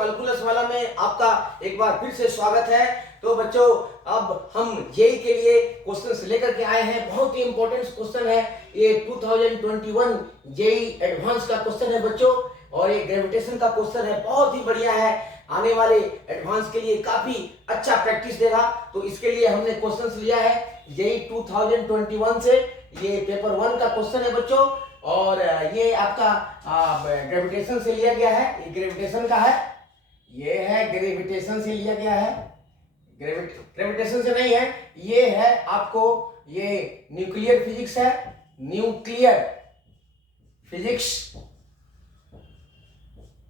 Calculus वाला में आपका एक बार फिर से स्वागत है। तो बच्चों अब हम जेई के लिए क्वेश्चंस लेकर के आए हैं। बहुत ही इंपॉर्टेंट क्वेश्चन है ये 2021 जेई एडवांस का क्वेश्चन है बच्चों, और ये ग्रेविटेशन का क्वेश्चन है, बहुत ही बढ़िया है। आने वाले एडवांस के लिए काफी अच्छा प्रैक्टिस देगा। तो इसके लिए हमने क्वेश्चंस लिया है जेई 2021 से। ये पेपर 1 का क्वेश्चन है बच्चों, और ये आपका ग्रेविटेशन से लिया गया है। ये ग्रेविटेशन का है, ये है ग्रेविटेशन से लिया गया है। ग्रेविटेशन से नहीं है, ये है आपको, ये न्यूक्लियर फिजिक्स है, न्यूक्लियर फिजिक्स।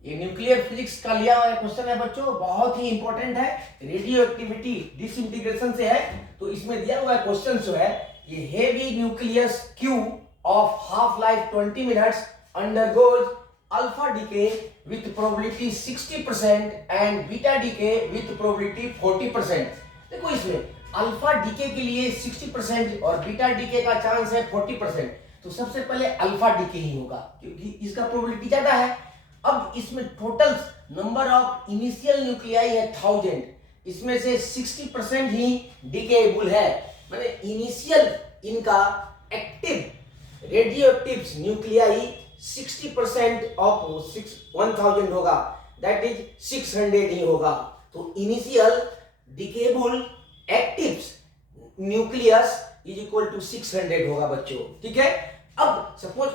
ये न्यूक्लियर फिजिक्स का लिया हुआ क्वेश्चन है बच्चों, बहुत ही इंपॉर्टेंट है। रेडियो एक्टिविटी डिसइंटीग्रेशन से है। तो इसमें दिया हुआ क्वेश्चन जो है, ये heavy nucleus cube of half-life 20 minutes undergoes alpha decay with probability 60% and beta decay with probability 40%। देखो इसमें अल्फा डीके के लिए 60% और बीटा डीके का चांस है 40%। तो सबसे पहले अल्फा डीके ही होगा क्योंकि इसका प्रोबेबिलिटी ज्यादा है। अब इसमें total number of initial nuclei है 1000, इसमें से 60% ही डीकेएबल है, माने इनिशियल इनका एक्टिव रेडियोएक्टिव न्यूक्लियाई 60% ऑफ 1000 होगा, दैट इज 600 ही होगा। तो initial decayable active nucleus is equal to 600 होगा बच्चों, ठीक है। अब सपोज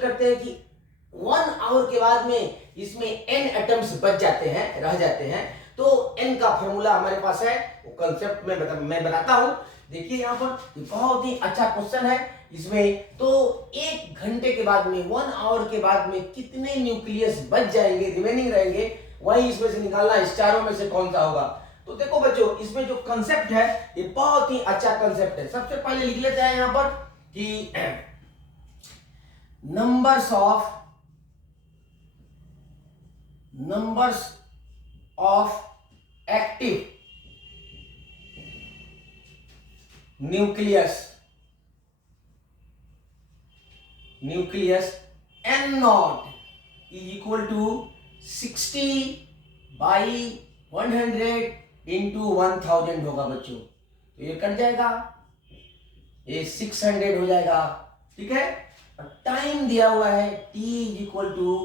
करते हैं कि 1 आवर के बाद में इसमें n एटम्स बच जाते हैं, रह जाते हैं। तो n का फॉर्मूला हमारे पास है, वो कंसेप्ट में मैं बताता हूं। देखिए यहाँ पर बहुत ही अच्छा क्वेश्चन है इसमें। तो 1 घंटे के बाद में, 1 आवर के बाद में कितने न्यूक्लियस बच जाएंगे, रिमेनिंग रहेंगे, वही इसमें से निकालना, इस चारों में से कौन सा होगा। तो देखो बच्चों, इसमें जो कंसेप्ट है ये बहुत ही अच्छा कंसेप्ट है। सबसे पहले लिख लेते हैं यहाँ पर कि numbers of active nucleus n not is equal to 60/100 into 1000 होगा बच्चों। तो ये कट जाएगा, ये 600 हो जाएगा, ठीक है। टाइम दिया हुआ है t is equal to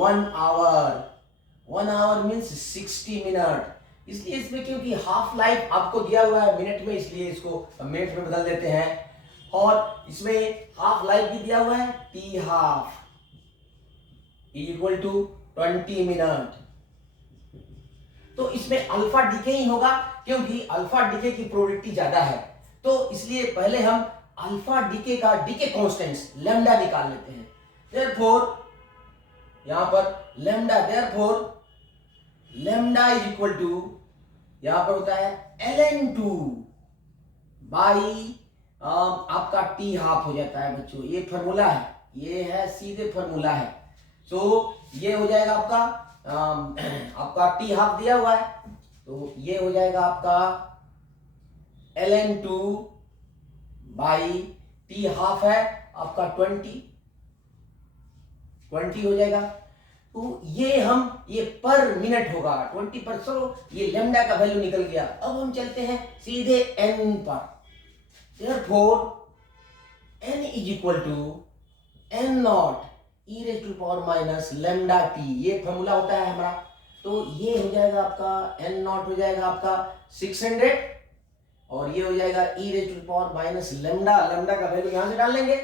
1 hour. 1 hour means 60 minute, इसलिए इसमें क्योंकि हाफ लाइफ आपको दिया हुआ है मिनट में, इसलिए इसको मिनट में बदल देते हैं। और इसमें हाफ लाइफ भी दिया हुआ है, T half is equal to 20 minute. तो इसमें अल्फा डीके ही होगा क्योंकि अल्फा डीके की प्रोबेबिलिटी ज्यादा है। तो इसलिए पहले हम अल्फा डीके का डीके कांस्टेंट्स लैम्डा निकाल लेते हैं। देयरफॉर यहां पर लैम्डा इज इक्वल टू, यहां पर होता है ln2 बाई आपका टी हाफ हो जाता है बच्चों। ये फॉर्मूला है, ये है सीधे फॉर्मूला है। तो ये हो जाएगा आपका टी हाफ दिया हुआ है, तो ये हो जाएगा आपका ln2 बाई टी हाफ है आपका 20 हो जाएगा। तो ये पर मिनट होगा 20 पर। सो ये लैम्डा का वैल्यू निकल गया। अब हम चलते हैं सीधे n पर। Therefore n is equal to n naught e raised to power minus lambda t, ये फॉर्मूला होता है हमारा। तो ये हो जाएगा आपका n naught हो जाएगा आपका 600, और ये हो जाएगा e raised to power minus lambda का वैल्यू यहां से डाल लेंगे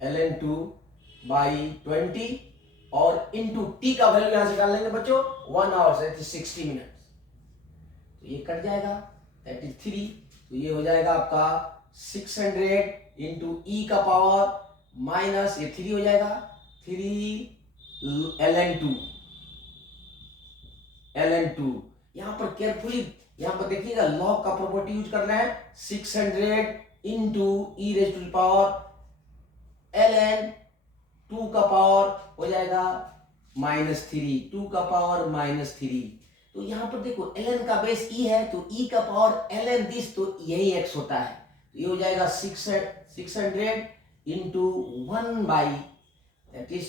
ln2 by 20, और इनटू t का वैल्यू यहां से डाल लेंगे बच्चों 1 आवर से 60 मिनट। तो ये कट जाएगा, दैट इज 3। तो ये हो जाएगा आपका 600 इंटू ई का पावर माइनस, ये 3 हो जाएगा 3 ln2। यहां पर केयरफुली यहां पर देखिएगा, लॉग का प्रॉपर्टी यूज करना है। 600 into E raise to power ln2 का पावर हो जाएगा -3, 2 का पावर -3। तो यहां पर देखो ln का बेस e है, तो e का पावर ln दिस, तो यही x होता है। तो ये हो जाएगा 600 into 1 by that is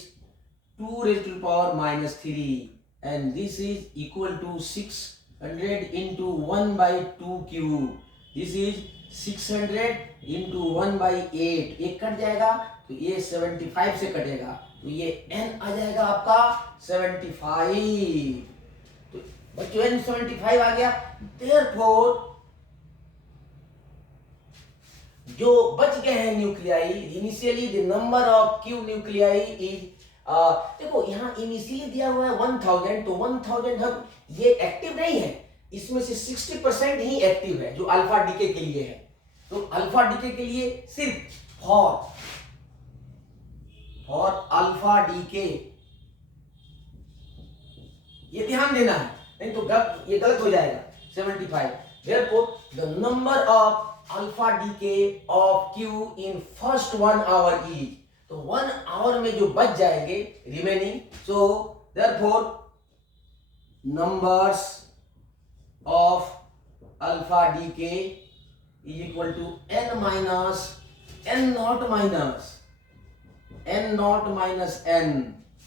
2 raised to the power minus 3 and this is equal to 600 into 1 by 2 cube. This is 600 into 1 by 8. एक कट जाएगा तो ये 75 से कटेगा तो ये n आ जाएगा आपका 75. तो बच्चों n 75 आ गया. Therefore जो बच गए हैं nuclei, initially the number of Q nuclei is, देखो यहाँ इनिशियली दिया हुआ है 1000, तो 1000 हम ये एक्टिव नहीं है, इसमें से 60% ही एक्टिव है जो अल्फा डीके के लिए है. तो अल्फा डीके के लिए सिर्फ फॉर अल्फा डीके ये ध्यान देना है, नहीं तो ये गलत हो जाएगा. 75. Therefore the number of alpha decay of Q in first 1 hour is, तो 1 आवर में जो बच जाएंगे remaining, so therefore numbers of alpha decay is equal to n minus n not minus n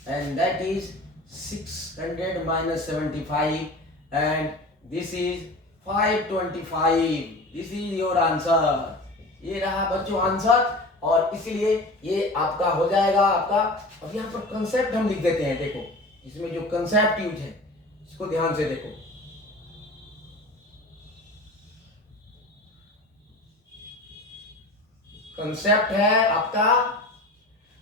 and that is 600 minus 75 and this is 525. This is your answer. ये रहा बच्चों answer और इसलिए ये आपका हो जाएगा आपका. अब यहाँ पर कंसेप्ट हम लिख देते हैं. देखो इसमें जो कंसेप्ट यूज है इसको ध्यान से देखो. कंसेप्ट है आपका,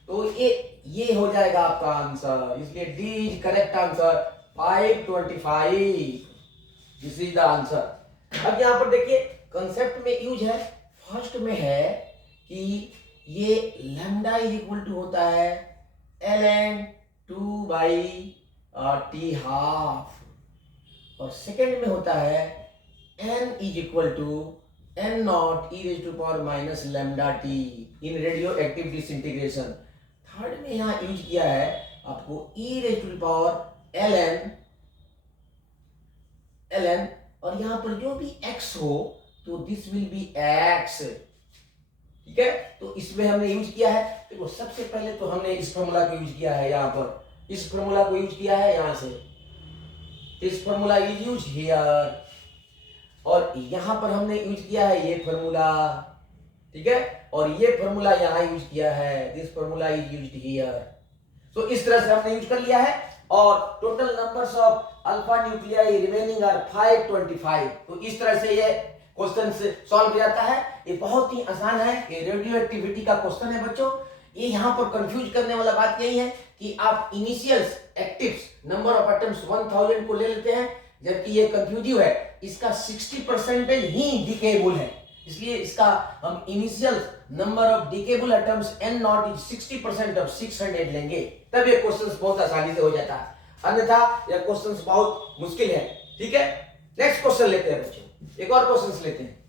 तो ये हो जाएगा आपका आंसर. इसलिए D is correct answer. 525. This is the answer. अब यहाँ पर देखिए कंसेप्ट में यूज है, फर्स्ट में है कि ये लैम्डा इज इक्वल टू होता है ln 2 बाई t हाफ, और सेकेंड में होता है n is equal to n not e raise to power minus lambda t in radio active disintegration. Third में यहाँ यूज किया है आपको e raise to power ln और यहाँ पर जो भी x हो तो दिस विल बी x. ठीक है, तो इसमें हमने यूज किया है. देखो सबसे पहले तो हमने इस फॉर्मूला को यूज किया है, यहाँ पर इस फॉर्मूला को यूज किया है यहाँ से. This formula is use here और यहाँ पर हमने यूज किया है ये फॉर्मूला. ठीक है, और ये फॉर्मूला यहाँ यूज किया है. This formula is used here. तो इस तरह से हमने यूज कर लिया है और total numbers of alpha nuclei remaining are 525. तो इस तरह से ये क्वेश्चन सॉल्व हो जाता है. ये बहुत ही आसान है. ये रेडियो एक्टिविटी का क्वेश्चन है बच्चों. ये यहाँ पर कंफ्यूज करने वाला बात यही है कि आप initials actives number of atoms 1000 को ले लेते हैं, जबकि ये कंफ्यूजिव है. इसका 60% ही डिकेबल है, इसलिए इसका हम initial number of decayable atoms n not is 60% of 600 लेंगे, तब ये क्वेश्चन बहुत आसानी से हो जाता है. अन्यथा यह क्वेश्चन बहुत मुश्किल है. ठीक है, नेक्स्ट क्वेश्चन लेते हैं बच्चों. एक और क्वेश्चन लेते हैं.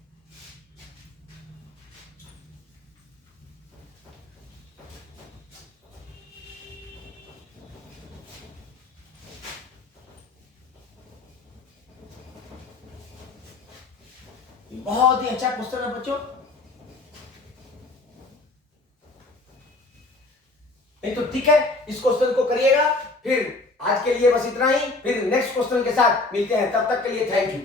बहुत ही अच्छा क्वेश्चन है बच्चों. नहीं तो ठीक है, इस क्वेश्चन को करिएगा. फिर आज के लिए बस इतना ही. फिर नेक्स्ट क्वेश्चन के साथ मिलते हैं. तब तक के लिए थैंक यू.